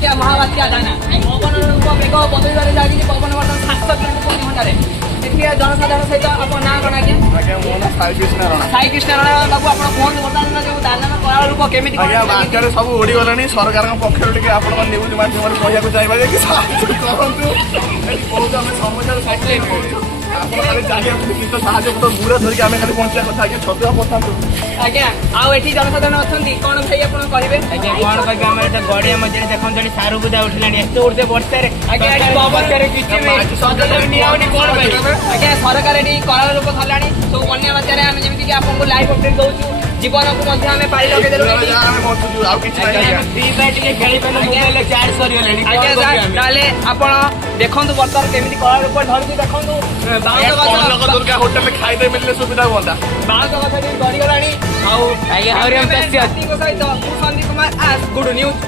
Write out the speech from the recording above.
ବାତ୍ୟା ମହାବାତ୍ୟା ଦାନା ପବନର ବେଗ ବଦଳିବାରେ ଲାଗିଛି। ପବନ ବର୍ତ୍ତମାନ 700 କିଲୋମିଟର ପ୍ରତି ଘଣ୍ଟାରେ। ଏଠି ଜନସାଧାରଣ ସହିତ ଆପଣ ନାଁ କ'ଣ ଆଜ୍ଞା? ଆଜ୍ଞା ମୋ ନାଁ ସାଇ କୃଷ୍ଣ ରଣା। ସାଇ କୃଷ୍ଣ ରଣା ବାବୁ ଆପଣ କୁହନ୍ତୁ ବର୍ତ୍ତମାନ ଯୋଉ ଦାନର କଳା ରୂପ କେମିତି କ'ଣ ଆଜ୍ଞା ବାତ୍ୟାରେ ସବୁ ଉଡ଼ିଗଲାଣି। ସରକାରଙ୍କ ପକ୍ଷରୁ ଟିକେ ଆପଣଙ୍କ ନ୍ୟୁଜ୍ ମାଧ୍ୟମରେ କହିବାକୁ ଚାହିଁବା ଯେ କି ସାହାଯ୍ୟ କରନ୍ତୁ। ଏଠି ବହୁତ ଆମେ ସମସ୍ୟାର ସମ୍ମୁଖୀନ କରୁଛୁ। ଆପଣ ଖାଲି ଚାହିଁବା କିଛି ସାହାଯ୍ୟ ପତ୍ର ଦୂର ଧରିକି ଆମେ ଖାଲି ପହଞ୍ଚିବା କଥା। ଆଜ୍ଞା ଛତୁଆ ପଠାନ୍ତୁ। ଆଜ୍ଞା ଆଉ ଏଠି ଜନସାଧାରଣ ଅଛନ୍ତି କ'ଣ ଭାଇ ଆପଣ କହିବେ? ଆଜ୍ଞା କ'ଣ କହିବି ଆମର ଏଟା ଗଡ଼ିଆ ମଝିରେ ଦେଖନ୍ତୁ ଏଠି ସାରୁ ବୁଦା ଉଠିଲାଣି ଏତେ ଉଠୁଛେ ବର୍ଷାରେ। ଆଜ୍ଞା ଏଠି ପବନରେ କିଛି ନିଆଉନି କ'ଣ ପାଇଁ? ଆଜ୍ଞା ସରକାର ଏଠି କଳା ରୂପ ଧରିଲାଣି। ସବୁ ବନ୍ୟା ବାତ୍ୟାରେ ଆମେ ଯେମିତିକି ଆପଣଙ୍କୁ ଲାଇଭ୍ ଅପଡେଟ୍ ଦଉଛୁ। ଜୀବନକୁ ମଧ୍ୟ ଆମେ ପାଣି ଲଗେଇ ଦେଲୁ। ଆମେ ବଞ୍ଚୁଛୁ ଆଉ କିଛି ନାହିଁ। ଆଜ୍ଞା ଆମେ ଫ୍ରି ଫାୟାର ଟିକେ ଖେଳିପାରିଲୁ ମୋବାଇଲରେ ଚାର୍ଜ ସରିଗଲାଣି। ଆଜ୍ଞା ତାହେଲେ ଆପଣ ଦେଖନ୍ତୁ ବର୍ତ୍ତମାନ କେମିତି କଳା ରୂପ ଧରୁଛି ଦେଖନ୍ତୁ। ବାଉଁଶ ଗଛ ଦୁର୍ଗା ହୋଟେଲରେ ଖାଇଦେଇ ମିଳିଲେ ସୁବିଧା ହୁଅନ୍ତା। ବାଉଁଶ ଗଛ ଟିକେ ଗଡ଼ିଗଲାଣି। ଆଉ ଆଜ୍ଞା ହରିଓମ ଚାଷୀ ସହିତ ମୁଁ ସନ୍ଦୀପ କୁମାର ଗୁଡ୍ ନ୍ୟୁଜ୍।